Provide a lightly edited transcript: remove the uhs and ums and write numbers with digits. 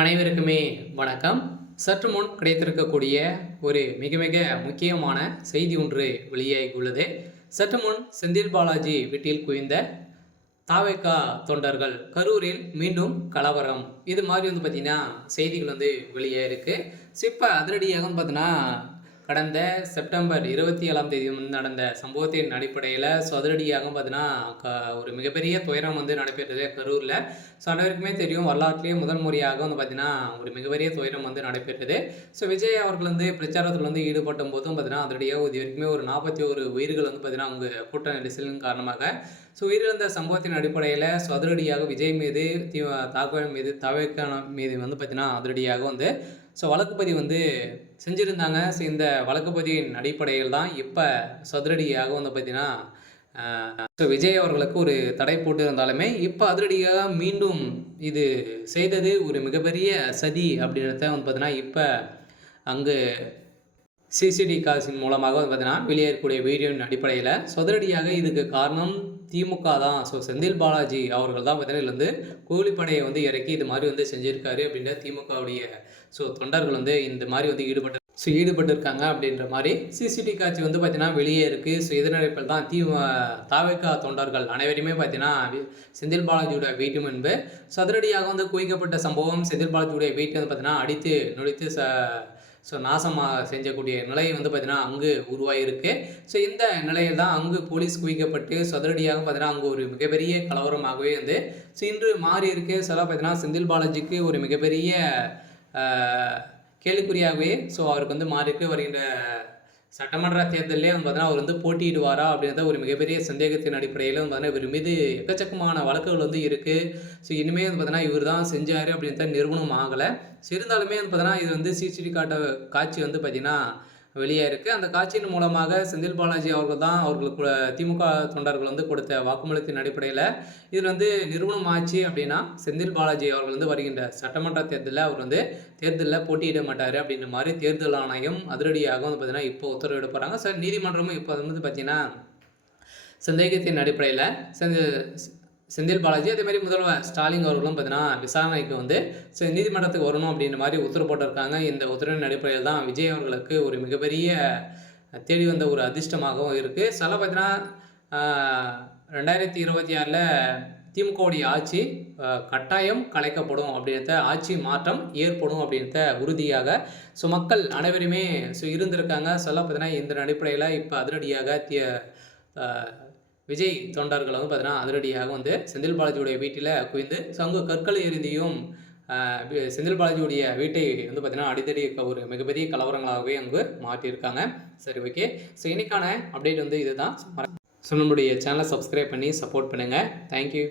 அனைவருக்குமே வணக்கம். சற்று முன் கிடைத்திருக்கக்கூடிய ஒரு மிக மிக முக்கியமான செய்தி ஒன்று வெளியாகியுள்ளது. சற்று முன் செந்தில் பாலாஜி வீட்டில் குவிந்த தாவேகா தொண்டர்கள், கரூரில் மீண்டும் கலவரம், இது மாதிரி பார்த்தீங்கன்னா செய்திகள் வெளியாயிருக்கு. இப்போ அதிரடியாக பார்த்தீங்கன்னா கடந்த செப்டம்பர் 27ஆம் தேதி நடந்த சம்பவத்தின் அடிப்படையில் அதிரடியாக பார்த்தீங்கன்னா ஒரு மிகப்பெரிய துயரம் நடைபெற்றது கரூரில். அனைவருக்குமே தெரியும், வரலாற்றிலேயே முதல் முறையாக பார்த்தீங்கன்னா ஒரு மிகப்பெரிய துயரம் நடைபெற்றது. விஜய் அவர்கள் பிரச்சாரத்தில் ஈடுபட்ட போதும் பார்த்தீங்கன்னா அதிரடியாக இது வரைக்குமே ஒரு 41 உயிர்கள் பார்த்தீங்கன்னா அவங்க கூட்ட நெரிசலின் காரணமாக உயிரிழந்த சம்பவத்தின் அடிப்படையில் அதிரடியாக விஜய் மீது தாக்குதல் மீது தவேக்கான மீது பார்த்தீங்கன்னா அதிரடியாக வழக்குப்பதிவு செஞ்சுருந்தாங்க. இந்த வழக்குப்பதிவின் அடிப்படையில் தான் இப்போ அதிரடியாக பார்த்தீங்கன்னா விஜய் அவர்களுக்கு ஒரு தடை போட்டு இருந்தாலுமே இப்போ அதிரடியாக மீண்டும் இது செய்தது ஒரு மிகப்பெரிய சதி அப்படின்றத பார்த்தீங்கன்னா இப்போ அங்கு சிசிடி கால்ஸின் மூலமாக பார்த்தீங்கன்னா வெளியேறக்கூடிய வீடியோவின் அடிப்படையில் அதிரடியாக இதுக்கு காரணம் திமுக தான். செந்தில் பாலாஜி அவர்கள் தான் பார்த்தீங்கன்னா கூலிப்படையை இறக்கி இது மாதிரி செஞ்சுருக்காரு அப்படின்ற திமுகவுடைய தொண்டர்கள் இந்த மாதிரி ஈடுபட்டிருக்காங்க அப்படின்ற மாதிரி சிசிடி காட்சி பார்த்தீங்கன்னா வெளியே இருக்குது. இதனடிப்பில் தான் தாவேகா தொண்டர்கள் அனைவருமே பார்த்தீங்கன்னா செந்தில் பாலாஜியோட வீட்டு முன்பு அதிரடியாக குவிக்கப்பட்ட சம்பவம். செந்தில் பாலாஜியுடைய வீட்டை பார்த்தீங்கன்னா அடித்து நொடித்து நாசமாக செஞ்சக்கூடிய நிலை பார்த்தீங்கன்னா அங்கு உருவாகிருக்கு. இந்த நிலையில் தான் அங்கு போலீஸ் குவிக்கப்பட்டு அதிரடியாக பார்த்தீங்கன்னா அங்கு ஒரு மிகப்பெரிய கலவரமாகவே இன்று மாறி இருக்கு. பார்த்தீங்கன்னா செந்தில் பாலாஜிக்கு ஒரு மிகப்பெரிய கேள்விக்குறியாகவே அவருக்கு மாறிக்கு வருகின்ற சட்டமன்ற தேர்தலே பார்த்தீங்கன்னா அவர் போட்டியிடுவாரா அப்படின்றத ஒரு மிகப்பெரிய சந்தேகத்தின் அடிப்படையில் பார்த்தீங்கன்னா இவர் மீது எக்கச்சக்கமான வழக்குகள் இருக்குது. இனிமேல் பார்த்தீங்கன்னா இவர் தான் செஞ்சார் அப்படின்றத நிறுவனம் ஆகலை. இருந்தாலுமே பார்த்தீங்கன்னா இது சிசிடி காட்சி பார்த்தீங்கன்னா வெளியே இருக்குது. அந்த காட்சியின் மூலமாக செந்தில் பாலாஜி அவர்கள் தான் அவர்களுக்கு திமுக தொண்டர்கள் கொடுத்த வாக்குமூலத்தின் அடிப்படையில் இதில் நிறுவனம் ஆச்சு அப்படின்னா செந்தில் பாலாஜி அவர்கள் வருகின்ற சட்டமன்ற தேர்தலில் அவர் தேர்தலில் போட்டியிட மாட்டார் அப்படின்ற மாதிரி தேர்தல் ஆணையம் அதிரடியாக பார்த்தீங்கன்னா இப்போ உத்தரவிட போகிறாங்க. நீதிமன்றமும் இப்போ பார்த்தீங்கன்னா சந்தேகத்தின் அடிப்படையில் செந்தில் பாலாஜி அதே மாதிரி முதல்வர் ஸ்டாலின் அவர்களும் பார்த்தீங்கன்னா விசாரணைக்கு நீதிமன்றத்துக்கு வரணும் அப்படின்ற மாதிரி உத்தரவு போட்டிருக்காங்க. இந்த உத்தரவின் அடிப்படையில் தான் விஜய் அவர்களுக்கு ஒரு மிகப்பெரிய தேடி வந்த ஒரு அதிர்ஷ்டமாகவும் இருக்குது. பார்த்தீங்கன்னா 2026 திமுகவுடைய ஆட்சி கட்டாயம் கலைக்கப்படும் அப்படின்றத, ஆட்சி மாற்றம் ஏற்படும் அப்படின்றத உறுதியாக மக்கள் அனைவருமே இருந்திருக்காங்க. பார்த்தீங்கன்னா இந்த அடிப்படையில் இப்போ அதிரடியாக விஜய் தொண்டர்கள் பார்த்தீங்கன்னா அதிரடியாக செந்தில் பாலாஜியுடைய வீட்டில் குவிந்து அங்கு கற்களை எறிந்தியும் செந்தில் பாலாஜியுடைய வீட்டை பார்த்தீங்கன்னா அடித்தடி ஒரு மிகப்பெரிய கலவரங்களாகவே அங்கு மாற்றியிருக்காங்க. சரி, ஓகே. இன்னைக்கான அப்டேட் இதுதான். நம்மளுடைய சேனலை சப்ஸ்கிரைப் பண்ணி சப்போர்ட் பண்ணுங்கள். தேங்க்யூ.